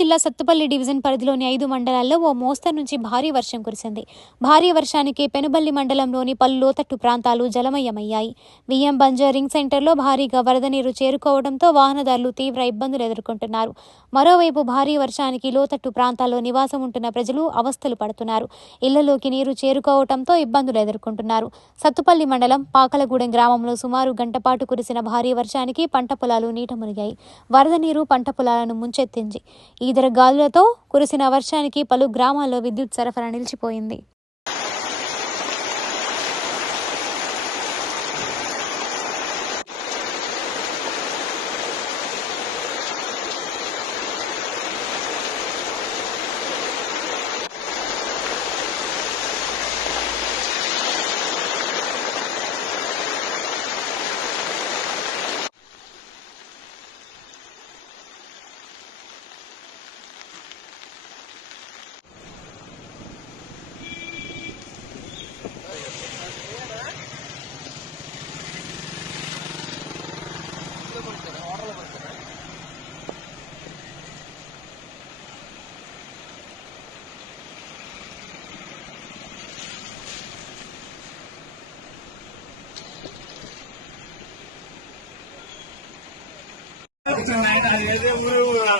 జిల్లా సత్తుపల్లి డివిజన్ పరిధిలోని 5 మండలాల్లో ఓ మోస్తరు నుంచి భారీ వర్షం కురిసింది. భారీ వర్షానికి పెనుబల్లి మండలంలోని పలు లోతట్టు ప్రాంతాలు జలమయమయ్యాయి. విఎం బంజర్ రింగ్ సెంటర్లో భారీగా వరద నీరు చేరుకోవడంతో వాహనదారులు తీవ్ర ఇబ్బందులు ఎదుర్కొంటున్నారు. మరోవైపు భారీ వర్షానికి లోతట్టు ప్రాంతాల్లో నివాసం ఉంటున్న ప్రజలు అవస్థలు పడుతున్నారు. ఇళ్లలోకి నీరు చేరుకోవడంతో ఇబ్బందులు ఎదుర్కొంటున్నారు. సత్తుపల్లి మండలం పాకలగూడెం గ్రామంలో సుమారు గంట పాటు కురిసిన భారీ వర్షానికి పంట పొలాలు నీట మునిగాయి. వరద నీరు పంట పొలాలను ముంచెత్తింది. ఈదర గాలులతో కురిసిన వర్షానికి పలు గ్రామాల్లో విద్యుత్ సరఫరా నిలిచిపోయింది.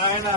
ఆయన